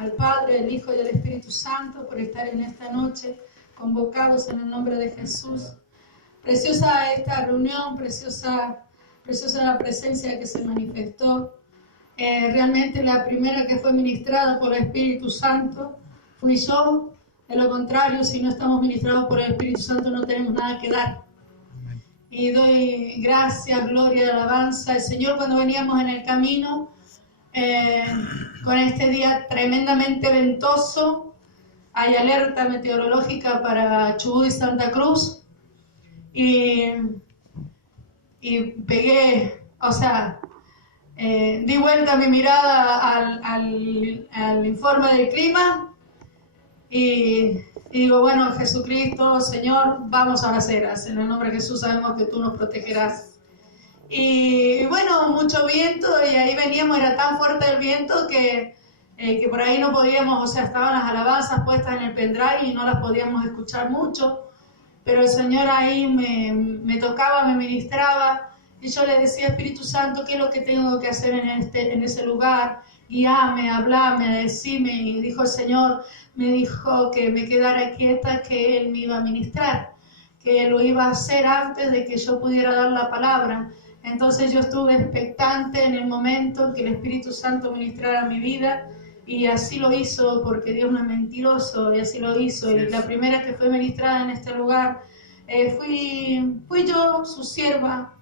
al Padre, al Hijo y al Espíritu Santo por estar en esta noche convocados en el nombre de Jesús. Preciosa esta reunión, preciosa la presencia que se manifestó. Realmente la primera que fue ministrada por el Espíritu Santo fui yo. De lo contrario, si no estamos ministrados por el Espíritu Santo, no tenemos nada que dar. Y doy gracias, gloria, alabanza al Señor. Cuando veníamos en el camino, con este día tremendamente ventoso, hay alerta meteorológica para Chubut y Santa Cruz. Y pegué, di vuelta mi mirada al informe del clima y digo, bueno, Jesucristo, Señor, vamos a las eras. En el nombre de Jesús sabemos que tú nos protegerás. Y bueno, mucho viento, y ahí veníamos, era tan fuerte el viento que por ahí no podíamos, estaban las alabanzas puestas en el pendrive y no las podíamos escuchar mucho. Pero el Señor ahí me tocaba, me ministraba, y yo le decía, Espíritu Santo, ¿qué es lo que tengo que hacer en ese lugar? Guíame, hablame, decime. Y dijo el Señor, me dijo que me quedara quieta, que Él me iba a ministrar, que lo iba a hacer antes de que yo pudiera dar la palabra. Entonces yo estuve expectante en el momento en que el Espíritu Santo ministrara mi vida, y así lo hizo, porque Dios no es mentiroso, y así lo hizo. Y la primera que fue ministrada en este lugar fui yo, su sierva,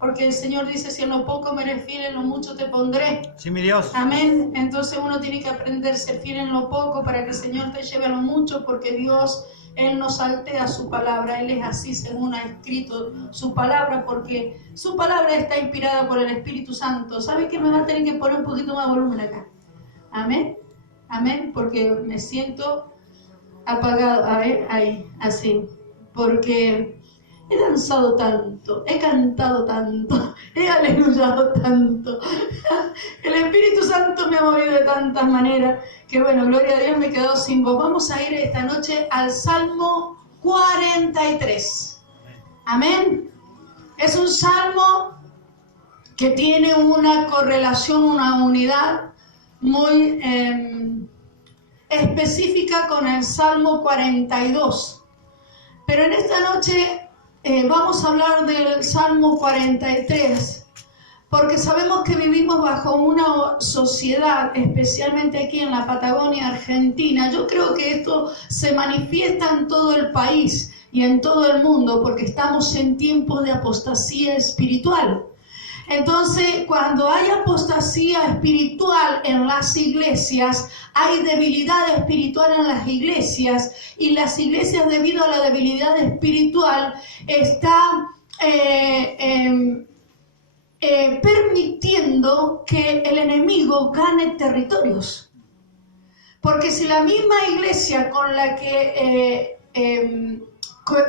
porque el Señor dice, si en lo poco me eres fiel, en lo mucho te pondré. Sí, mi Dios. Amén. Entonces uno tiene que aprender a ser fiel en lo poco para que el Señor te lleve a lo mucho, porque Dios, Él no saltea su palabra, Él es así según ha escrito su palabra, porque su palabra está inspirada por el Espíritu Santo. ¿Sabe que me va a tener que poner un poquito más volumen acá? Amén, amén, porque me siento apagado, a ver, ahí, así, porque he danzado tanto, he cantado tanto, he aleluyado tanto, el Espíritu Santo me ha movido de tantas maneras, que bueno, gloria a Dios, me he quedado sin voz. Vamos a ir esta noche al Salmo 43, amén. Es un salmo que tiene una correlación, una unidad muy específica con el Salmo 42. Pero en esta noche vamos a hablar del Salmo 43, porque sabemos que vivimos bajo una sociedad, especialmente aquí en la Patagonia Argentina. Yo creo que esto se manifiesta en todo el país y en todo el mundo, porque estamos en tiempos de apostasía espiritual. Entonces, cuando hay apostasía espiritual en las iglesias, hay debilidad espiritual en las iglesias, y las iglesias, debido a la debilidad espiritual, están permitiendo que el enemigo gane territorios. Porque si la misma iglesia con la que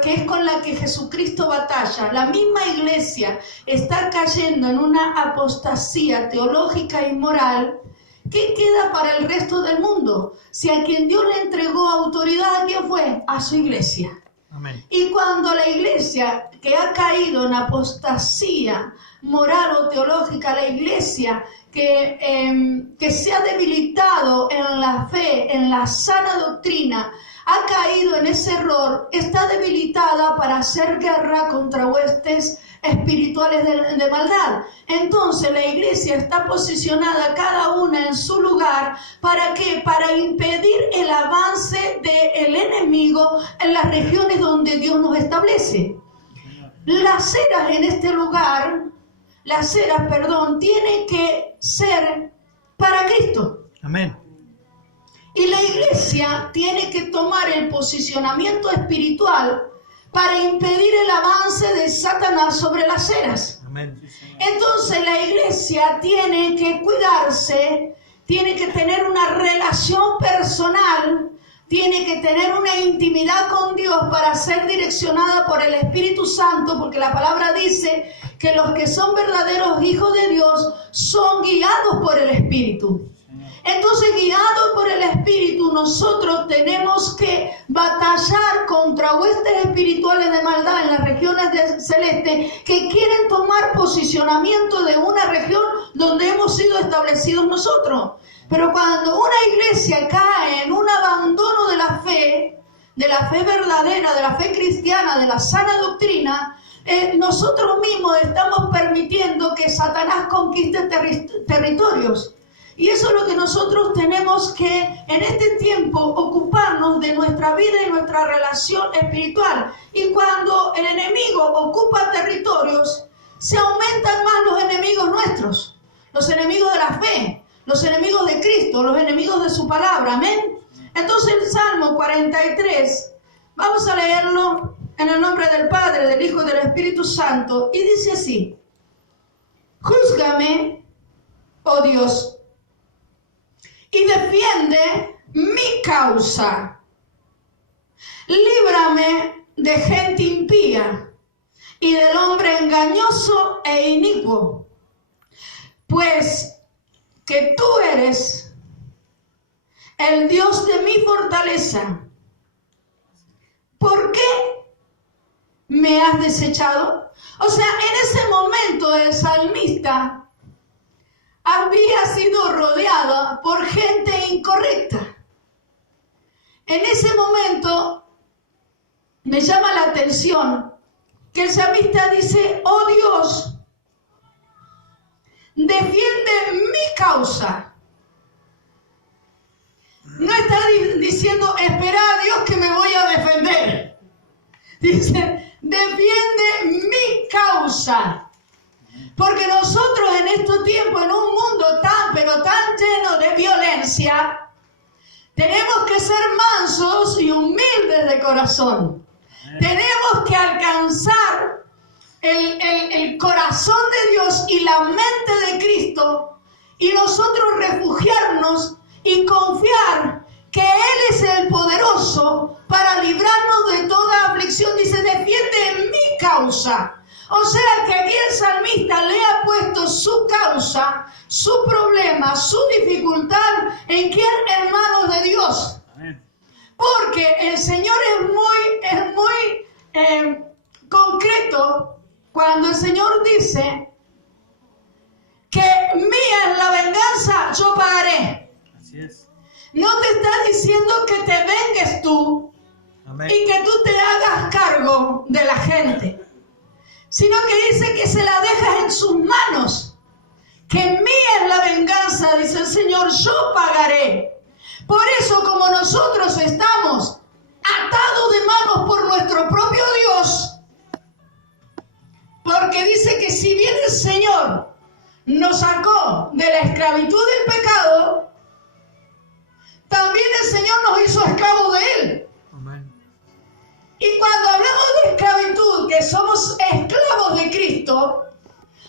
es con la que Jesucristo batalla, la misma iglesia está cayendo en una apostasía teológica y moral, ¿qué queda para el resto del mundo? Si a quien Dios le entregó autoridad, ¿a quién fue? A su iglesia. Amén. Y cuando la iglesia que ha caído en apostasía moral o teológica, la iglesia que se ha debilitado en la fe, en la sana doctrina, ha caído en ese error, está debilitada para hacer guerra contra huestes espirituales de maldad. Entonces la iglesia está posicionada cada una en su lugar. ¿Para qué? Para impedir el avance del enemigo en las regiones donde Dios nos establece. Las eras en este lugar, tienen que ser para Cristo. Amén. Y la iglesia tiene que tomar el posicionamiento espiritual para impedir el avance de Satanás sobre las eras. Amén. Entonces la iglesia tiene que cuidarse, tiene que tener una relación personal, tiene que tener una intimidad con Dios para ser direccionada por el Espíritu Santo, porque la palabra dice que los que son verdaderos hijos de Dios son guiados por el Espíritu. Entonces, guiados por el Espíritu, nosotros tenemos que batallar contra huestes espirituales de maldad en las regiones celestes que quieren tomar posicionamiento de una región donde hemos sido establecidos nosotros. Pero cuando una iglesia cae en un abandono de la fe verdadera, de la fe cristiana, de la sana doctrina, nosotros mismos estamos permitiendo que Satanás conquiste territorios. Y eso es lo que nosotros tenemos que en este tiempo ocuparnos de nuestra vida y nuestra relación espiritual. Y cuando el enemigo ocupa territorios, se aumentan más los enemigos nuestros, los enemigos de la fe, los enemigos de Cristo, los enemigos de su palabra. Amén. Entonces el Salmo 43, vamos a leerlo en el nombre del Padre, del Hijo y del Espíritu Santo. Y dice así: júzgame, oh Dios, y defiende mi causa. Líbrame de gente impía y del hombre engañoso e inicuo, pues que tú eres el Dios de mi fortaleza. ¿Por qué me has desechado? O sea, en ese momento el salmista había sido rodeado por gente incorrecta. En ese momento me llama la atención que el salmista dice: oh Dios, defiende mi causa. No está diciendo: espera a Dios que me voy a defender. Dice: defiende mi causa. Porque nosotros en estos tiempos, en un mundo tan lleno de violencia, tenemos que ser mansos y humildes de corazón. Tenemos que alcanzar el corazón de Dios y la mente de Cristo, y nosotros refugiarnos y confiar que Él es el poderoso para librarnos de toda aflicción. Dice: defiende mi causa. O sea que aquí el salmista le ha puesto su causa, su problema, su dificultad, ¿en quién? En manos de Dios. Porque el Señor es muy concreto cuando el Señor dice que mía es la venganza, yo pagaré. Así es. No te está diciendo que te vengues tú. Amén. Y que tú te hagas cargo de la gente, sino que dice que se la dejas en sus manos, que mía es la venganza, dice el Señor, yo pagaré. Por eso, como nosotros estamos atados de manos por nuestro propio Dios, porque dice que si bien el Señor nos sacó de la esclavitud del pecado, también el Señor nos hizo esclavos de Él. Amén. Y cuando hablamos de esclavitud, que somos esclavos de Cristo,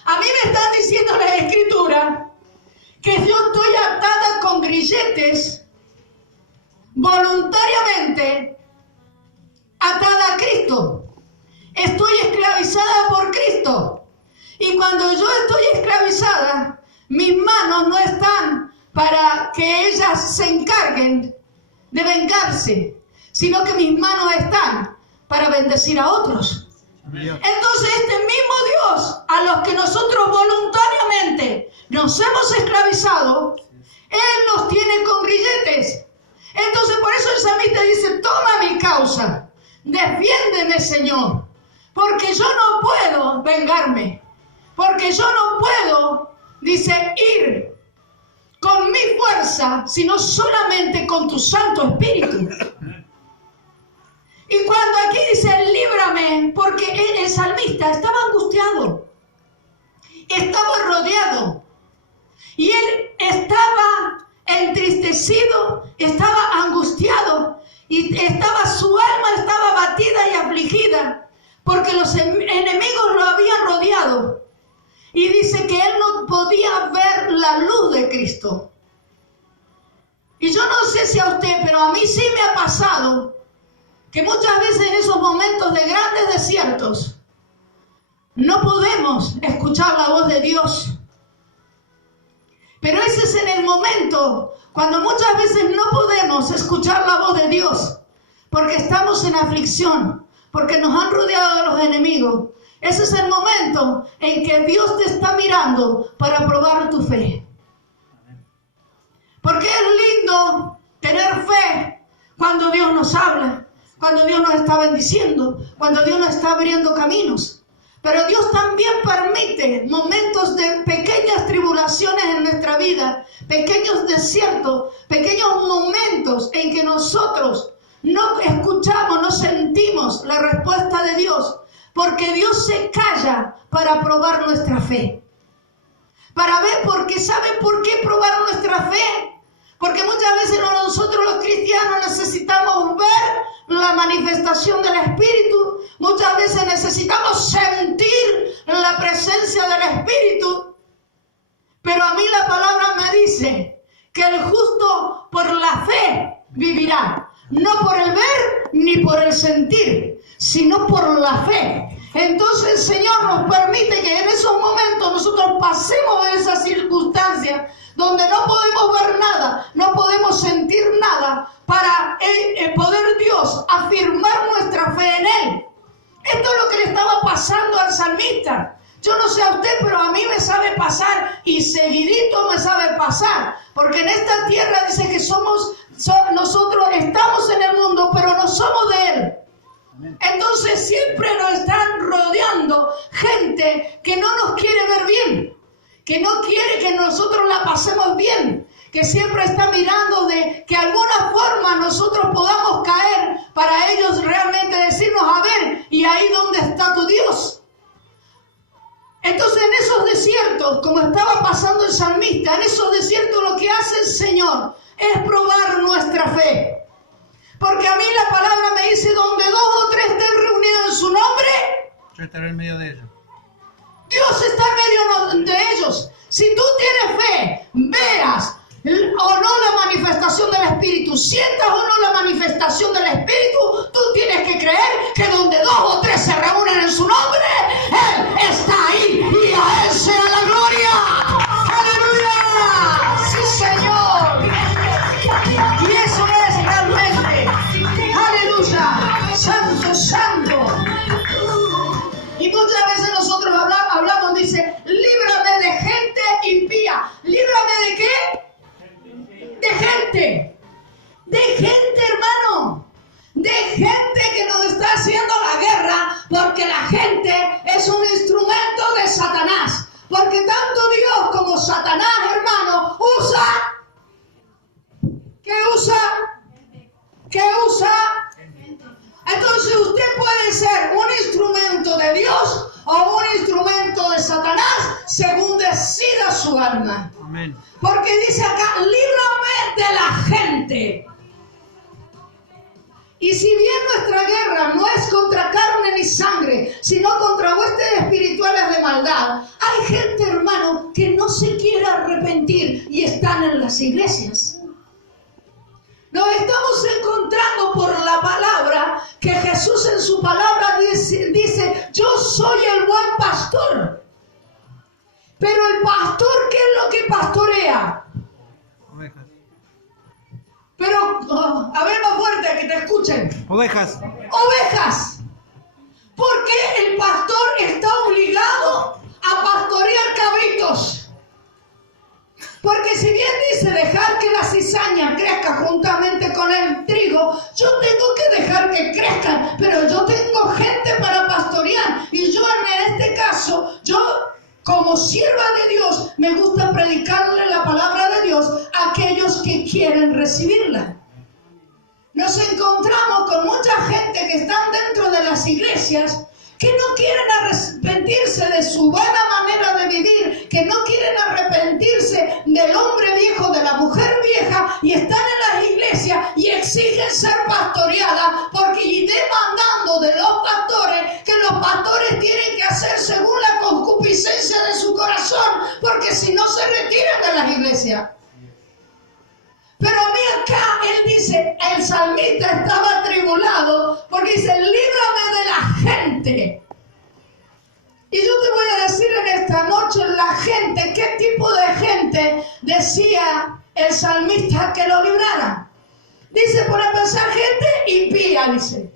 a mí me están diciendo en la Escritura que yo estoy atada con grilletes voluntariamente, atada a Cristo. Estoy esclavizada por Cristo. Y cuando yo estoy esclavizada, mis manos no están para que ellas se encarguen de vengarse, sino que mis manos están para bendecir a otros. Entonces este mismo Dios a los que nosotros voluntariamente nos hemos esclavizado, Él nos tiene con grilletes. Entonces por eso el salmista dice: toma mi causa, defiéndeme, Señor, porque yo no puedo vengarme, porque yo no puedo, dice, ir con mi fuerza, sino solamente con tu Santo Espíritu. Y cuando aquí dice líbrame, porque el salmista estaba angustiado, estaba rodeado, y él estaba entristecido, estaba angustiado, y su alma estaba batida y afligida, porque los enemigos lo habían rodeado. Y dice que él no podía ver la luz de Cristo. Y yo no sé si a usted, pero a mí sí me ha pasado que muchas veces en esos momentos de grandes desiertos no podemos escuchar la voz de Dios. Pero ese es en el momento cuando muchas veces no podemos escuchar la voz de Dios, porque estamos en aflicción, porque nos han rodeado los enemigos. Ese es el momento en que Dios te está mirando para probar tu fe. Porque es lindo tener fe cuando Dios nos habla, cuando Dios nos está bendiciendo, cuando Dios nos está abriendo caminos. Pero Dios también permite momentos de pequeñas tribulaciones en nuestra vida, pequeños desiertos, pequeños momentos en que nosotros no escuchamos, no sentimos la respuesta de Dios, porque Dios se calla para probar nuestra fe. Para ver, porque ¿saben por qué probar nuestra fe? Porque muchas veces nosotros los cristianos necesitamos ver la manifestación del Espíritu, muchas veces necesitamos sentir la presencia del Espíritu, pero a mí la palabra me dice que el justo por la fe vivirá, no por el ver ni por el sentir, sino por la fe. Entonces el Señor nos permite que en esos momentos nosotros pasemos de esas circunstancias donde no podemos ver nada, no podemos sentir nada, para poder Dios afirmar nuestra fe en Él. Esto es lo que le estaba pasando al salmista. Yo no sé a usted, pero a mí me sabe pasar y seguidito me sabe pasar, porque en esta tierra dice que nosotros estamos en el mundo, pero no somos de Él. Entonces siempre nos están rodeando gente que no nos quiere ver bien, que no quiere que nosotros la pasemos bien, que siempre está mirando de que alguna forma nosotros podamos caer para ellos realmente decirnos, a ver, ¿y ahí dónde está tu Dios? Entonces en esos desiertos, como estaba pasando el salmista, en esos desiertos lo que hace el Señor es probar nuestra fe. Porque a mí la palabra me dice, donde 2 o 3 estén reunidos en su nombre, yo estaré en medio de ellos. Dios está en medio de ellos. Si tú tienes fe, veas o no la manifestación del Espíritu, sientas o no la manifestación del Espíritu, tú tienes que creer que donde 2 o 3 se reúnen en su nombre, Él está ahí y a Él sea la gloria. ¡Aleluya! ¡Sí, Señor! Y eso es realmente, ¡aleluya! ¡Santo, santo! Y muchas veces nosotros hablamos, dice, líbrame de gente impía. ¿Líbrame de qué? De gente, hermano. De gente que nos está haciendo la guerra, porque la gente es un instrumento de Satanás. Porque tanto Dios como Satanás, hermano, ¿qué usa? Entonces usted puede ser un instrumento de Dios o un instrumento de Satanás según decida su alma. Amén. Porque dice acá, líbrame de la gente. Y si bien nuestra guerra no es contra carne ni sangre, sino contra huestes espirituales de maldad, hay gente, hermano, que no se quiere arrepentir y están en las iglesias. Nos estamos encontrando por la palabra que Jesús en su palabra dice, yo soy el buen pastor. Pero el pastor, ¿qué es lo que pastorea? Ovejas. Pero, a ver más fuerte, que te escuchen. Ovejas. Ovejas. ¿Por qué el pastor está obligado a pastorear cabritos? Porque si bien dice dejar que la cizaña crezca juntamente con el trigo, yo tengo que dejar que crezcan, pero yo tengo gente para pastorear. Y yo en este caso, yo como sierva de Dios, me gusta predicarle la palabra de Dios a aquellos que quieren recibirla. Nos encontramos con mucha gente que están dentro de las iglesias que no quieren arrepentirse de su buena manera de vivir, que no quieren arrepentirse del hombre viejo, de la mujer vieja, y están en las iglesias y exigen ser pastoreadas, porque y demandando de los pastores que los pastores tienen que hacer según la concupiscencia de su corazón, porque si no se retiran de las iglesias. Pero a mí acá, él dice, el salmista estaba atribulado, porque dice, líbrame de la gente. Y yo te voy a decir en esta noche, la gente, ¿qué tipo de gente decía el salmista que lo librara? Dice, por empezar, gente impía, dice.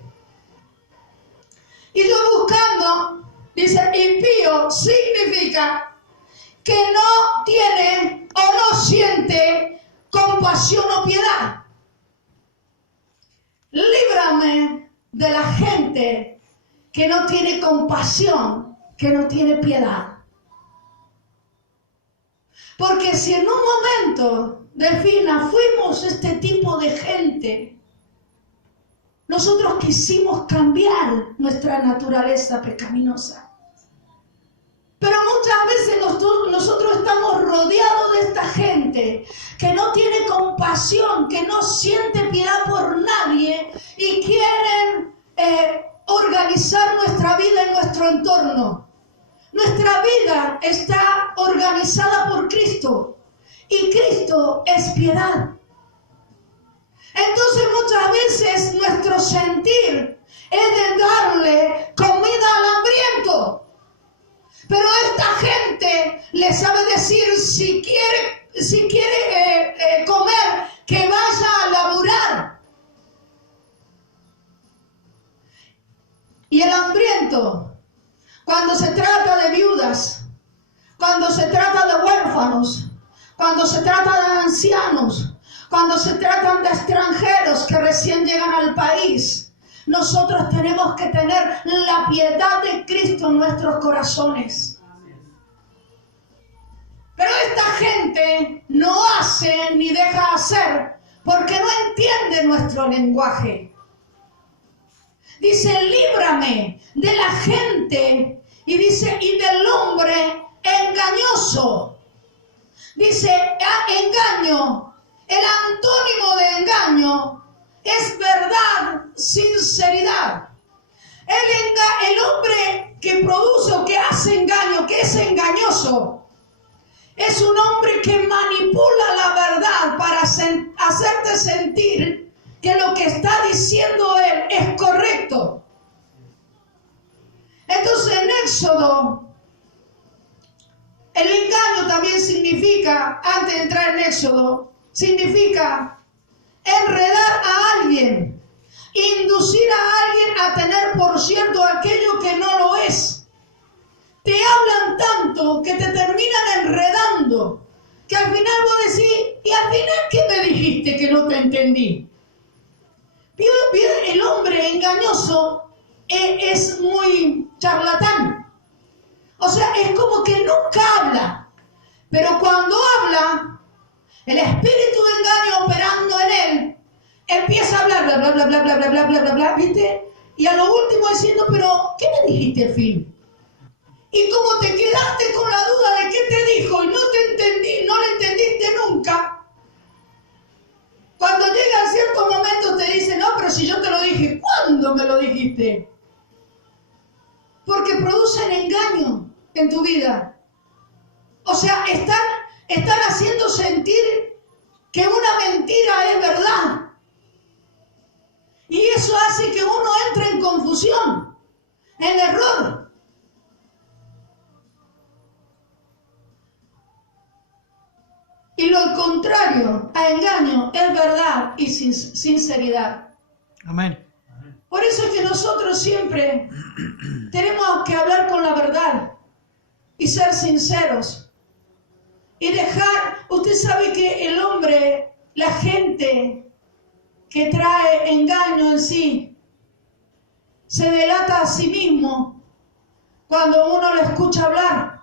Y yo buscando, dice, impío significa que no tiene o no siente compasión o piedad. Líbrame de la gente que no tiene compasión, que no tiene piedad. Porque si en un momento, Delfina, fuimos este tipo de gente, nosotros quisimos cambiar nuestra naturaleza pecaminosa. Pero muchas veces nosotros estamos rodeados de esta gente que no tiene compasión, que no siente piedad por nadie y quieren organizar nuestra vida en nuestro entorno. Nuestra vida está organizada por Cristo y Cristo es piedad. Entonces muchas veces nuestro sentir es de darle comida al hambriento. Pero esta gente le sabe decir, si quiere comer, que vaya a laburar. Y el hambriento, cuando se trata de viudas, cuando se trata de huérfanos, cuando se trata de ancianos, cuando se tratan de extranjeros que recién llegan al país, nosotros tenemos que tener la piedad de Cristo en nuestros corazones. Pero esta gente no hace ni deja hacer porque no entiende nuestro lenguaje. Dice, líbrame de la gente, y dice, y del hombre engañoso. Dice, engaño, el antónimo de engaño es verdad, sinceridad. El hombre que produce o que hace engaño, que es engañoso, es un hombre que manipula la verdad para hacerte sentir que lo que está diciendo él es correcto. Entonces en Éxodo, el engaño también significa, antes de entrar en Éxodo, significa enredar a alguien, inducir a alguien a tener por cierto aquello que no lo es. Te hablan tanto que te terminan enredando, que al final vos decís, ¿y al final qué me dijiste que no te entendí? El hombre engañoso es muy charlatán. O sea, es como que nunca habla. Pero cuando habla, el espíritu de engaño operando en él, empieza a hablar, bla, bla, bla, bla, bla, bla, bla, bla, bla, bla, ¿viste? Y a lo último diciendo, pero, ¿qué me dijiste al fin? Y como te quedaste con la duda de qué te dijo y no te entendí, no lo entendiste nunca, cuando llega cierto momento te dice, no, pero si yo te lo dije, ¿cuándo me lo dijiste? Porque producen engaño en tu vida. O sea, están haciendo sentir que una mentira es verdad. Y eso hace que uno entre en confusión, en error. Y lo contrario a engaño es verdad y sinceridad. Amén. Por eso es que nosotros siempre tenemos que hablar con la verdad y ser sinceros. Y dejar, usted sabe que el hombre, la gente que trae engaño en sí, se delata a sí mismo cuando uno lo escucha hablar.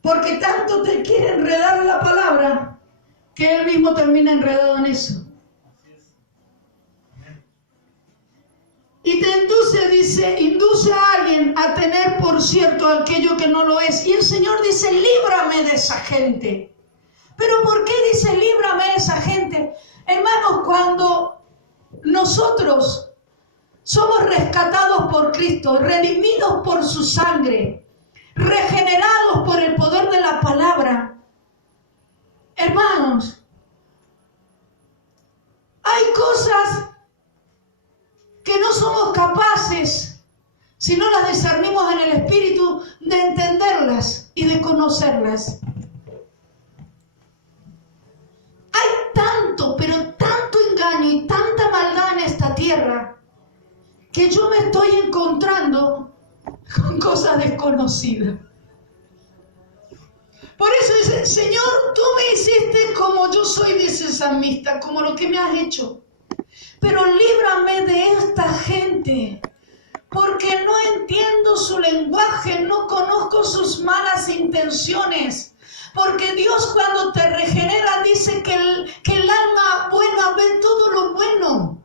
Porque tanto te quiere enredar la palabra que él mismo termina enredado en eso. Y te induce a alguien a tener por cierto aquello que no lo es. Y el Señor dice, líbrame de esa gente. ¿Pero por qué dice líbrame de esa gente? Hermanos, cuando nosotros somos rescatados por Cristo, redimidos por su sangre, regenerados por el poder de la palabra, hermanos, hay cosas que no somos capaces, si no las discernimos en el Espíritu, de entenderlas y de conocerlas. Hay tanto, pero tanto engaño y tanta maldad en esta tierra, que yo me estoy encontrando con cosas desconocidas. Por eso dice, Señor, tú me hiciste como yo soy, dice el salmista, como lo que me has hecho. Pero líbrame de esta gente, porque no entiendo su lenguaje, no conozco sus malas intenciones. Porque Dios cuando te regenera dice que el alma buena ve todo lo bueno.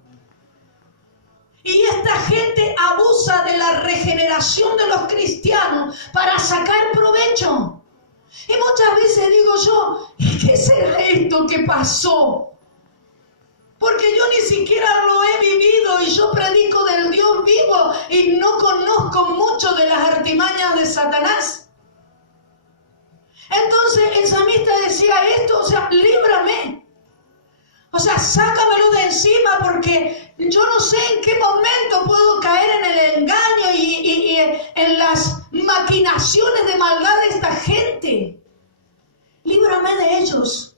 Y esta gente abusa de la regeneración de los cristianos para sacar provecho. Y muchas veces digo yo, ¿qué será esto que pasó? Porque yo ni siquiera lo he vivido y yo predico del Dios vivo y no conozco mucho de las artimañas de Satanás. Entonces el salmista decía esto, o sea, líbrame. O sea, sácamelo de encima porque yo no sé en qué momento puedo caer en el engaño y en las maquinaciones de maldad de esta gente. Líbrame de ellos.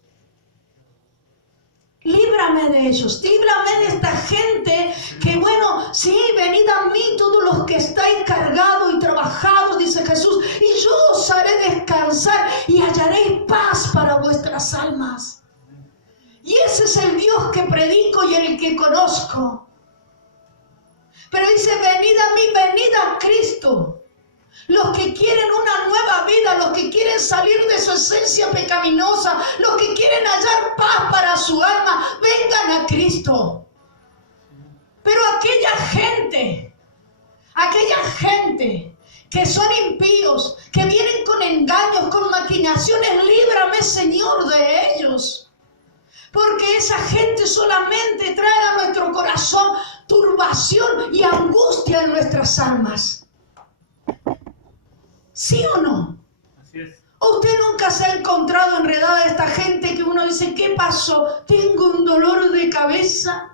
Líbrame de ellos, líbrame de esta gente que, bueno, sí, venid a mí todos los que estáis cargados y trabajados, dice Jesús, y yo os haré descansar y hallaréis paz para vuestras almas. Y ese es el Dios que predico y el que conozco. Pero dice, venid a mí, venid a Cristo. Los que quieren una nueva vida, los que quieren salir de su esencia pecaminosa, los que quieren hallar paz para su alma, vengan a Cristo. Pero aquella gente que son impíos, que vienen con engaños, con maquinaciones, líbrame, Señor, de ellos. Porque esa gente solamente trae a nuestro corazón turbación y angustia en nuestras almas. ¿Sí o no? Así es. ¿O usted nunca se ha encontrado enredada a esta gente que uno dice, ¿qué pasó? Tengo un dolor de cabeza.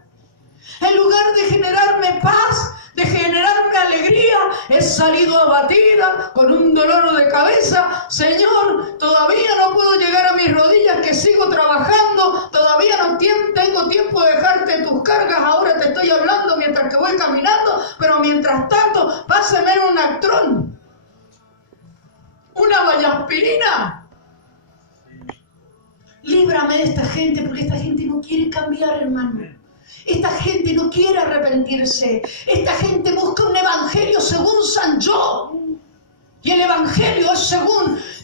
En lugar de generarme paz, de generarme alegría, he salido abatida con un dolor de cabeza. Señor, todavía no puedo llegar a mis rodillas que sigo trabajando. Todavía no tengo tiempo de dejarte tus cargas. Ahora te estoy hablando mientras que voy caminando. Pero mientras tanto, pásame un Actrón. Una vallaspirina. Líbrame de esta gente, porque esta gente no quiere cambiar, hermano. Esta gente no quiere arrepentirse. Esta gente busca un evangelio según San Yo. Y el evangelio es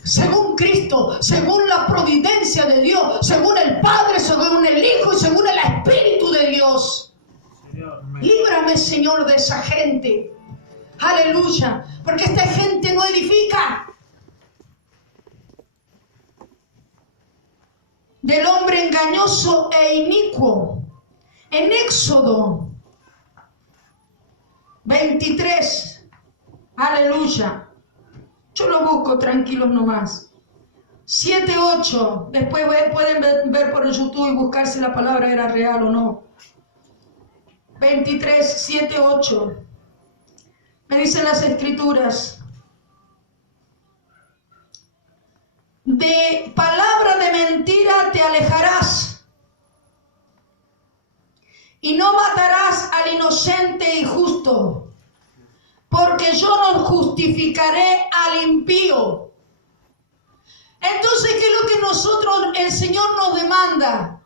según Cristo, según la providencia de Dios, según el Padre, según el Hijo y según el Espíritu de Dios. Líbrame, Señor, de esa gente. Aleluya. Porque esta gente no edifica. Del hombre engañoso e inicuo. En Éxodo 23, aleluya. Yo lo busco, tranquilos nomás. 7, 8, después pueden ver por YouTube y buscar si la palabra era real o no. 23, 7, 8. Me dicen las escrituras. De palabra de mentira te alejarás, y no matarás al inocente y justo, porque yo no justificaré al impío. Entonces, ¿qué es lo que el Señor nos demanda?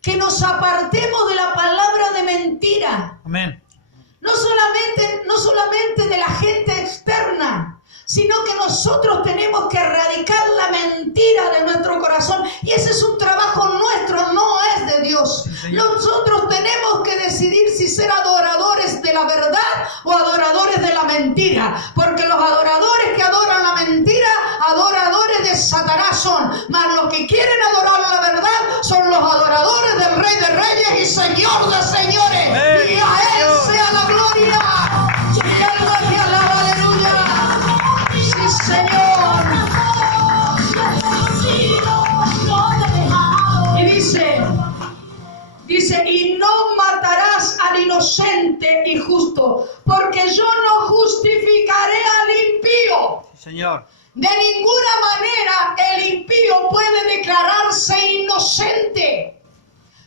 Que nos apartemos de la palabra de mentira. Amén. No solamente de la gente externa, sino que nosotros tenemos que erradicar la mentira de nuestro corazón. Y ese es un trabajo nuestro, no es de Dios. Nosotros tenemos que decidir si ser adoradores de la verdad o adoradores de la mentira. Porque los adoradores que adoran la mentira, adoradores de Satanás son. Mas los que quieren adorar la verdad son los adoradores del Rey de Reyes y Señor de Señores. Y a Él sea la gloria. Y alma que alaba, aleluya. Señor. Y dice, y no matarás al inocente y justo, porque yo no justificaré al impío. Señor. De ninguna manera el impío puede declararse inocente.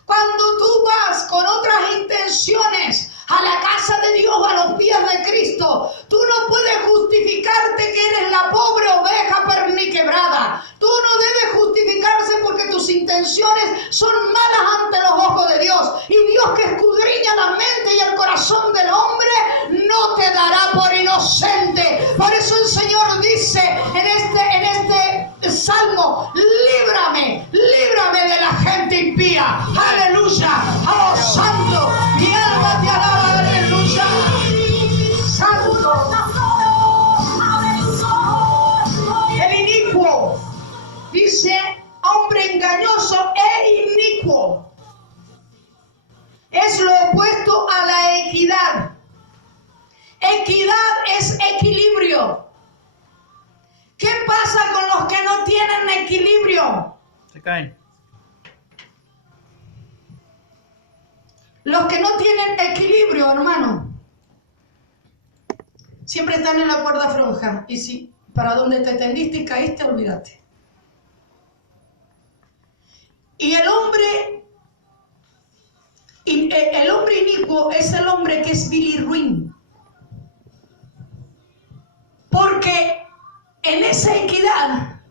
Cuando tú vas con otras intenciones a la casa de Dios, a los pies de Cristo. Tú no puedes justificarte que eres la pobre oveja perniquebrada. Tú no debes justificarse porque tus intenciones son malas ante los ojos de Dios. Y Dios, que escudriña la mente y el corazón del hombre, no te dará por inocente. Por eso el Señor dice en este salmo: líbrame de la gente impía. Aleluya. Oh, santo, mi alma te alaba. Aleluya. Santo. El inicuo, dice, hombre engañoso e inicuo, es lo opuesto a la equidad. Equidad es equilibrio. ¿Qué pasa con los que no tienen equilibrio? Se caen. Los que no tienen equilibrio, hermano, siempre están en la cuerda floja. Y si para donde te tendiste y caíste, olvídate. Y el hombre inicuo es el hombre que es vil y ruin. Porque en esa equidad,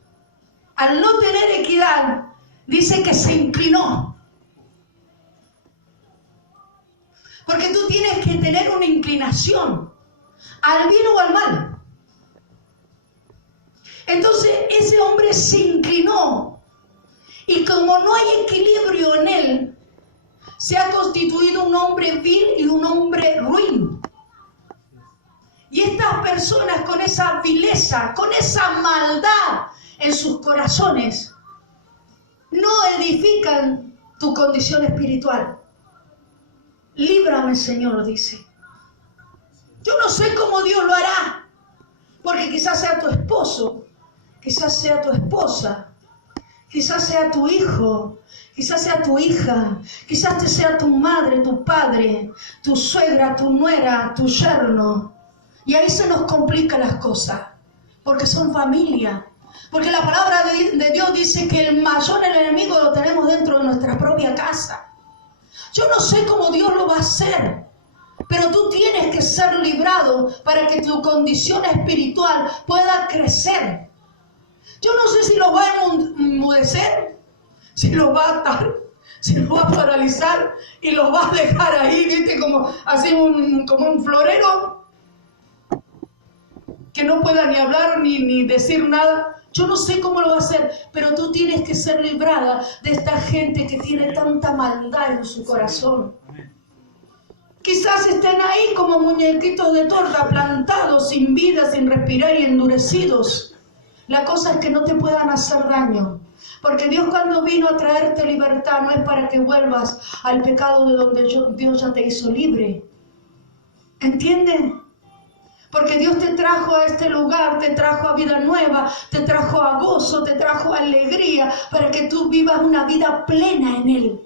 al no tener equidad, dice que se inclinó. Porque tú tienes que tener una inclinación al bien o al mal. Entonces ese hombre se inclinó, y como no hay equilibrio en él, se ha constituido un hombre vil y un hombre ruin. Y estas personas, con esa vileza, con esa maldad en sus corazones, no edifican tu condición espiritual. Líbrame, Señor, dice. Yo no sé cómo Dios lo hará, porque quizás sea tu esposo, quizás sea tu esposa, quizás sea tu hijo, quizás sea tu hija, quizás te sea tu madre, tu padre, tu suegra, tu nuera, tu yerno. Y ahí se nos complican las cosas, porque son familia. Porque la palabra de Dios dice que el mayor enemigo lo tenemos dentro de nuestra propia casa. Yo no sé cómo Dios lo va a hacer, pero tú tienes que ser librado para que tu condición espiritual pueda crecer. Yo no sé si lo va a enmudecer, si lo va a atar, si lo va a paralizar y lo va a dejar ahí, ¿viste? Como así como un florero que no pueda ni hablar ni decir nada. Yo no sé cómo lo va a hacer, pero tú tienes que ser librada de esta gente que tiene tanta maldad en su corazón. Quizás estén ahí como muñequitos de torta, plantados, sin vida, sin respirar y endurecidos. La cosa es que no te puedan hacer daño. Porque Dios, cuando vino a traerte libertad, no es para que vuelvas al pecado de donde Dios ya te hizo libre. ¿Entienden? Porque Dios te trajo a este lugar, te trajo a vida nueva, te trajo a gozo, te trajo a alegría, para que tú vivas una vida plena en Él.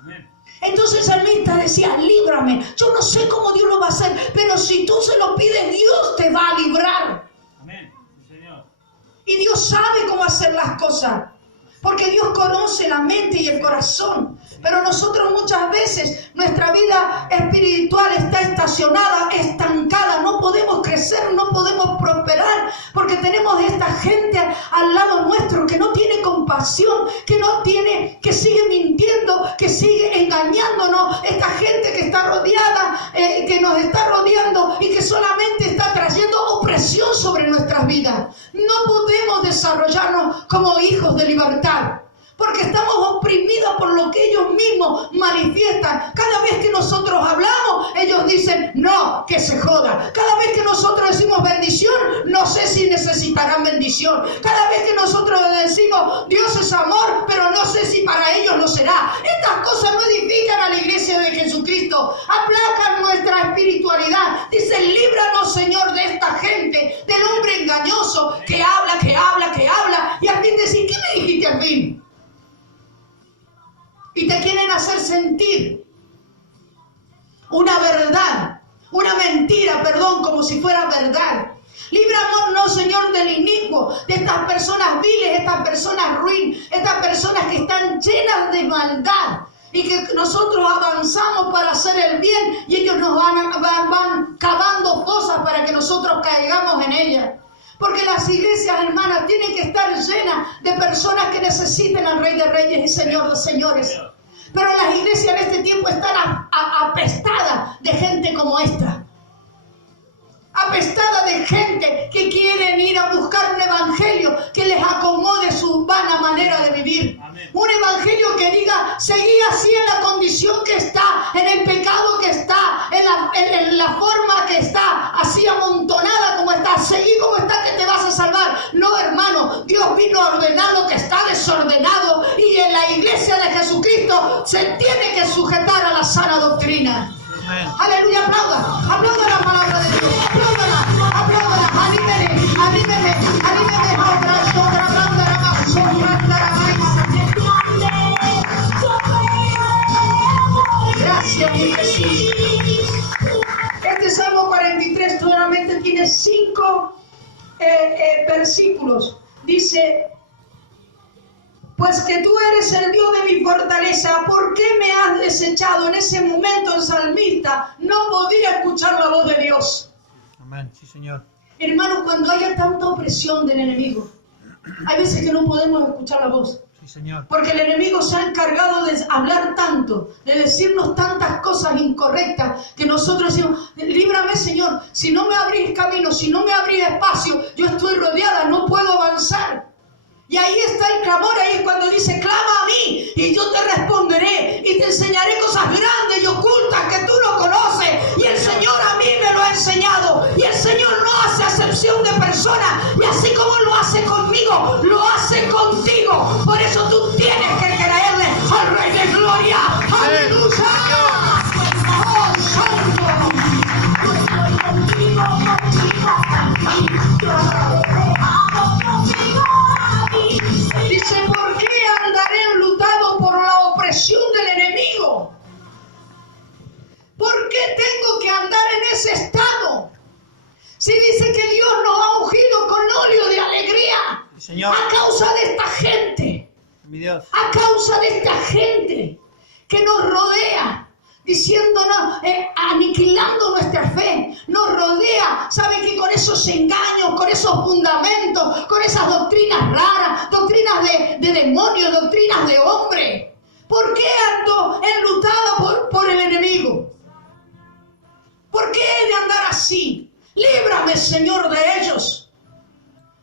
Amén. Entonces el salmista decía: líbrame. Yo no sé cómo Dios lo va a hacer, pero si tú se lo pides, Dios te va a librar. Amén. Sí, Señor. Y Dios sabe cómo hacer las cosas, porque Dios conoce la mente y el corazón. Pero nosotros muchas veces, nuestra vida espiritual está estacionada, estancada. No podemos crecer, no podemos prosperar, porque tenemos esta gente al lado nuestro que no tiene compasión, que sigue mintiendo, que sigue engañándonos. Esta gente que está rodeada, que nos está rodeando y que solamente está trayendo opresión sobre nuestras vidas. No podemos desarrollarnos como hijos de libertad, porque estamos oprimidos por lo que ellos mismos manifiestan. Cada vez que nosotros hablamos, ellos dicen: no, que se joda. Cada vez que nosotros decimos bendición, no sé si necesitarán bendición. Cada vez que nosotros decimos Dios es amor, pero no sé si para ellos lo será. Estas cosas no edifican a la iglesia de Jesucristo, aplacan nuestra espiritualidad. Dice: líbranos, Señor, de esta gente, del hombre engañoso que habla, y al fin decir: ¿qué me dijiste al fin? Y te quieren hacer sentir una verdad, una mentira, como si fuera verdad. Líbranos, Señor, del inicuo, de estas personas viles, estas personas ruin, estas personas que están llenas de maldad, y que nosotros avanzamos trabajando para hacer el bien y ellos nos van cavando fosas para que nosotros caigamos en ellas. Porque las iglesias, hermanas, tienen que estar llenas de personas que necesiten al Rey de Reyes y Señor de Señores. Pero las iglesias en este tiempo están apestadas de gente como esta. Apestada de gente que quieren ir a buscar un evangelio que les acomode su vana manera de vivir. Amén. Un evangelio que diga, seguí así en la condición que está, en el pecado que está, en la forma que está, así amontonada como está, seguí como está que te vas a salvar. No, hermano, Dios vino a ordenar lo que está desordenado y en la iglesia de Jesucristo se tiene que sujetar a la sana doctrina. Amén. Aleluya, aplauda la palabra de Dios, apláudala, anímeme, gracias, mi Jesús. Este Salmo 43 solamente tiene 5 versículos. Dice: pues que tú eres el Dios de mi fortaleza, ¿por qué me has desechado? En ese momento el salmista no podía escuchar la voz de Dios. Amén, sí, Señor. Hermanos, cuando haya tanta opresión del enemigo, hay veces que no podemos escuchar la voz. Sí, Señor. Porque el enemigo se ha encargado de hablar tanto, de decirnos tantas cosas incorrectas, que nosotros decimos, líbrame, Señor, si no me abrís camino, si no me abrís espacio, yo estoy rodeada, no puedo avanzar. Y ahí está el clamor, ahí es cuando dice, clama a mí y yo te responderé y te enseñaré cosas grandes y ocultas que tú no conoces. Y el Señor a mí me lo ha enseñado. Y el Señor no hace acepción de personas. Y así como lo hace conmigo, lo hace contigo. Por eso tú tienes que creerle al Rey de Gloria. ¡Aleluya! ¡Oh, santo! Yo estoy contigo. Dice, ¿por qué andaré enlutado por la opresión del enemigo? ¿Por qué tengo que andar en ese estado? Si dice que Dios nos ha ungido con óleo de alegría, Señor, a causa de esta gente, mi Dios, a causa de esta gente que nos rodea, diciéndonos, aniquilando nuestra fe, nos rodea, ¿sabe qué? Con esos engaños, con esos fundamentos, con esas doctrinas raras, doctrinas de demonios, doctrinas de hombre. ¿Por qué ando enlutada por el enemigo? ¿Por qué he de andar así? Líbrame, Señor, de ellos.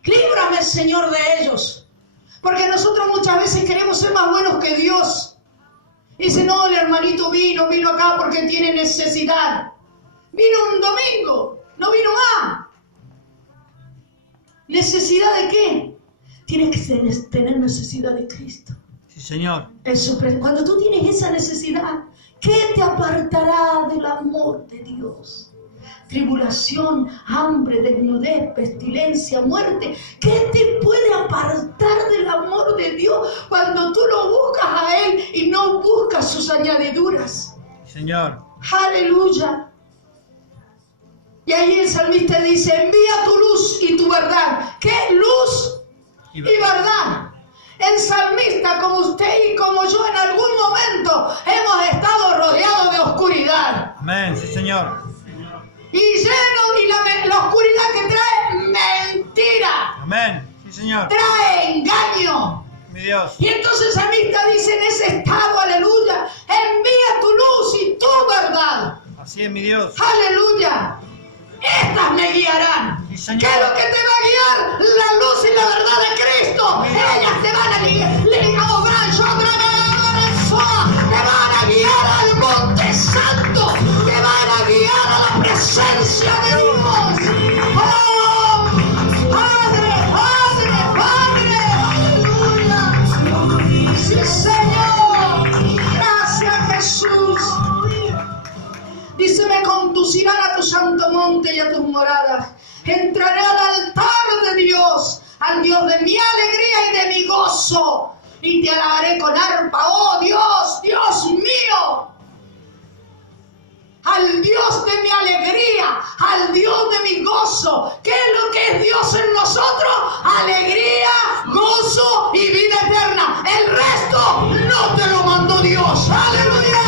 Líbrame, Señor, de ellos. Porque nosotros muchas veces queremos ser más buenos que Dios. Dice, no, el hermanito vino acá porque tiene necesidad. Vino un domingo, no vino más. ¿Necesidad de qué? Tienes que tener necesidad de Cristo. Sí, Señor. Eso, cuando tú tienes esa necesidad, ¿qué te apartará del amor de Dios? Tribulación, hambre, desnudez, pestilencia, muerte. ¿Qué te puede apartar del amor de Dios cuando tú lo buscas a Él y no buscas sus añadiduras? Señor. Aleluya. Y ahí el salmista dice, envía tu luz y tu verdad. ¿Qué? Luz y verdad. El salmista, como usted y como yo, en algún momento hemos estado rodeados de oscuridad. Amén, sí, Señor. Y lleno, y la oscuridad que trae mentira. Amén, sí, Señor. Trae engaño. Mi Dios. Y entonces el salmista dice en ese estado, aleluya, envía tu luz y tu verdad. Así es, mi Dios. Aleluya. Estas me guiarán. Sí, Señor. ¿Qué es lo que te va a guiar? La luz y la verdad de Cristo. Ellas te van a guiar al Monte Santo. Te van a guiar a la presencia de Dios. ¡Oh! ¡Padre, Padre, Padre! ¡Aleluya! ¡Sí, Señor! ¡Gracias, Jesús! Dice, me conducirán a tu santo monte y a tus moradas. Entraré al altar de Dios, al Dios de mi alegría y de mi gozo. Y te alabaré con arpa, oh Dios, Dios mío. Al Dios de mi alegría, al Dios de mi gozo. ¿Qué es lo que es Dios en nosotros? Alegría, gozo y vida eterna. El resto no te lo mandó Dios. ¡Aleluya!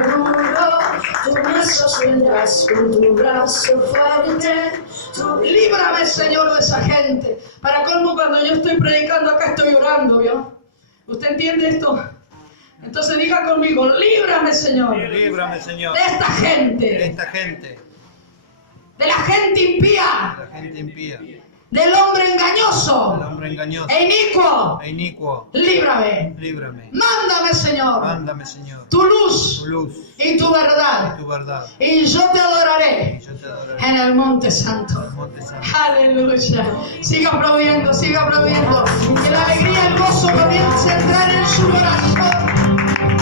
duro, tú me sostendrás con tu brazo fuerte. Líbrame, Señor, de esa gente. Para colmo, cuando yo estoy predicando acá estoy orando, ¿vio? ¿Usted entiende esto? Entonces diga conmigo, líbrame, Señor. Líbrame, Señor. De esta gente. De esta gente. De la gente impía. De la gente impía. Del hombre engañoso. El hombre engañoso. E inicuo. E inicuo. Líbrame. Líbrame. Mándame, Señor. Mándame, Señor. Tu luz. Tu luz. Y tu verdad. Y tu verdad. Y yo te adoraré. Y yo te adoraré. En el Monte Santo. El Monte Santo. Aleluya. Siga aplaudiendo, siga aplaudiendo. Que la alegría, el gozo comience a entrar en su corazón.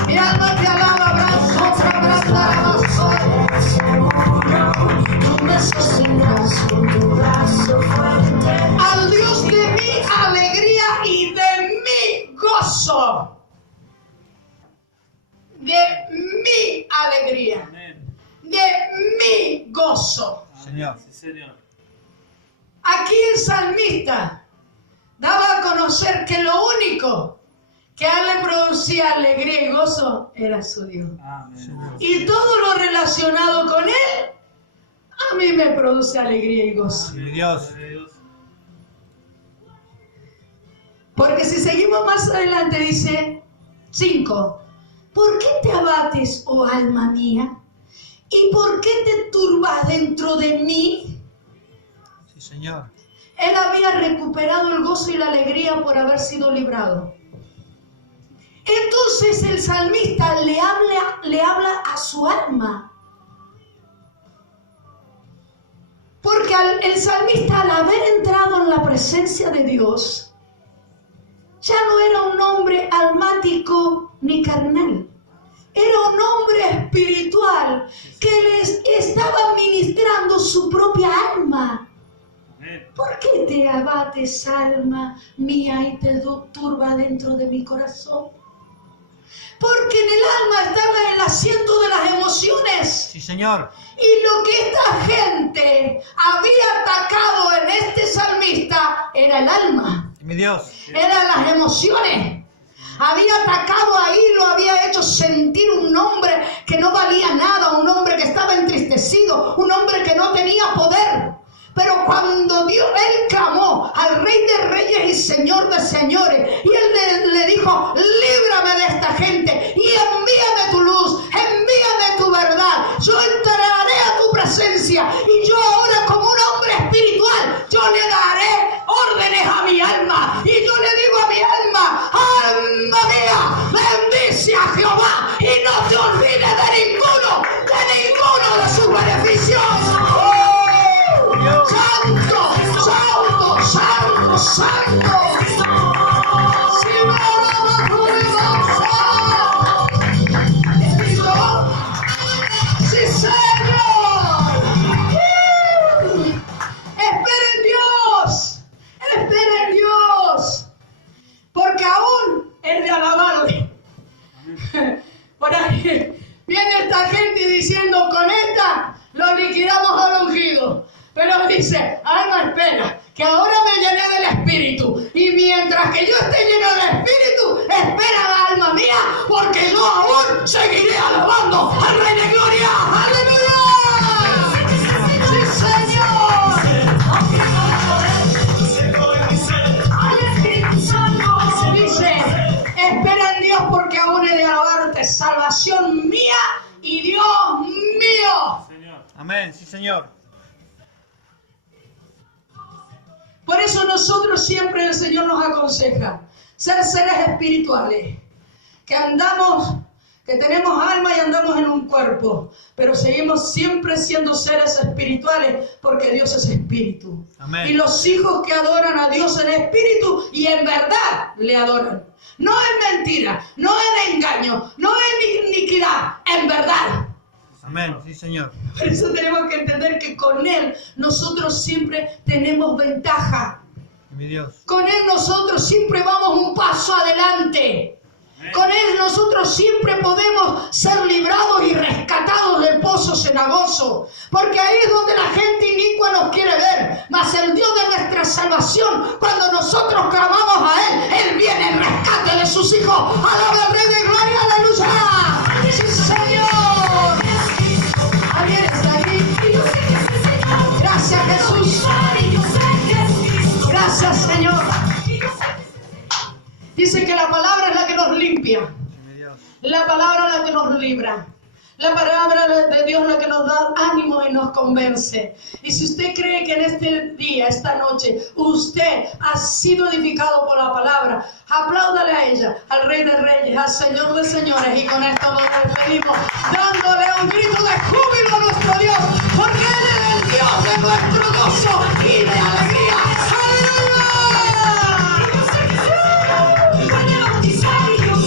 Mi alma te alaba, abrazo, tú me sostendrás con tu brazo fuerte. Al Dios de mi alegría y de mi gozo. De mi alegría. De mi gozo. Señor. Aquí el salmista daba a conocer que lo único que a él le producía alegría y gozo era su Dios. Amén. Y todo lo relacionado con él, a mí me produce alegría y gozo. Mi Dios. Porque si seguimos más adelante dice 5. ¿Por qué te abates, oh alma mía? ¿Y por qué te turbas dentro de mí? Sí, Señor. Él había recuperado el gozo y la alegría por haber sido librado. Entonces el salmista le habla a su alma. Porque el salmista, al haber entrado en la presencia de Dios, ya no era un hombre almático ni carnal. Era un hombre espiritual que les estaba ministrando su propia alma. ¿Por qué te abates, alma mía, y te turba dentro de mi corazón? Porque en el alma estaba el asiento de las emociones. Sí, Señor. Y lo que esta gente había atacado en este salmista era el alma. Mi Dios. Eran las emociones. Había atacado ahí, lo había hecho sentir un hombre que no valía nada, un hombre que estaba entristecido, un hombre que no tenía poder. Pero cuando él clamó al Rey de Reyes y Señor de Señores, y él le dijo, líbrame de esta gente y envíame tu luz, envíame tu verdad, yo entraré a tu presencia y yo ahora como un hombre espiritual, yo le daré órdenes a mi alma y yo le digo a mi alma, alma mía, bendice a Jehová y no te olvides de ninguno de sus beneficios. Santo, santo, santo, santo. Sí, Señor. Espera en Dios. Espera en Dios. Porque aún es de alabarle. Por ahí viene esta gente diciendo, con esta lo liquidamos al ungido. Pero dice, alma, espera, que ahora me llené del Espíritu. Y mientras que yo esté lleno del Espíritu, espera, alma mía, porque yo aún seguiré alabando al Rey de Gloria. ¡Aleluya! ¡Sí, Señor! Dice, espera en Dios porque aún he de alabarte, salvación mía y Dios mío. Amén. Sí, Señor. Por eso nosotros siempre el Señor nos aconseja ser seres espirituales, que andamos, que tenemos alma y andamos en un cuerpo, pero seguimos siempre siendo seres espirituales porque Dios es espíritu. Amén. Y los hijos que adoran a Dios en espíritu y en verdad le adoran. No es mentira, no es engaño, no es iniquidad, en verdad. Amén. Sí, Señor. Por eso tenemos que entender que con Él nosotros siempre tenemos ventaja. Mi Dios. Con Él nosotros siempre vamos un paso adelante. Con Él nosotros siempre podemos ser librados y rescatados del pozo cenagoso. Porque ahí es donde la gente inicua nos quiere ver. Mas el Dios de nuestra salvación, cuando nosotros clamamos a Él, Él viene en rescate de sus hijos. ¡Alaba al Rey de Gloria! ¡Aleluya! ¡Sí, Señor! Dice que la palabra es la que nos limpia. Sí, mi Dios. La palabra es la que nos libra. La palabra de Dios es la que nos da ánimo y nos convence. Y si usted cree que en este día, esta noche, usted ha sido edificado por la palabra, apláudale a ella, al Rey de Reyes, al Señor de Señores. Y con esto nos despedimos, dándole un grito de júbilo a nuestro Dios, porque Él es el Dios de nuestro gozo y de alegría.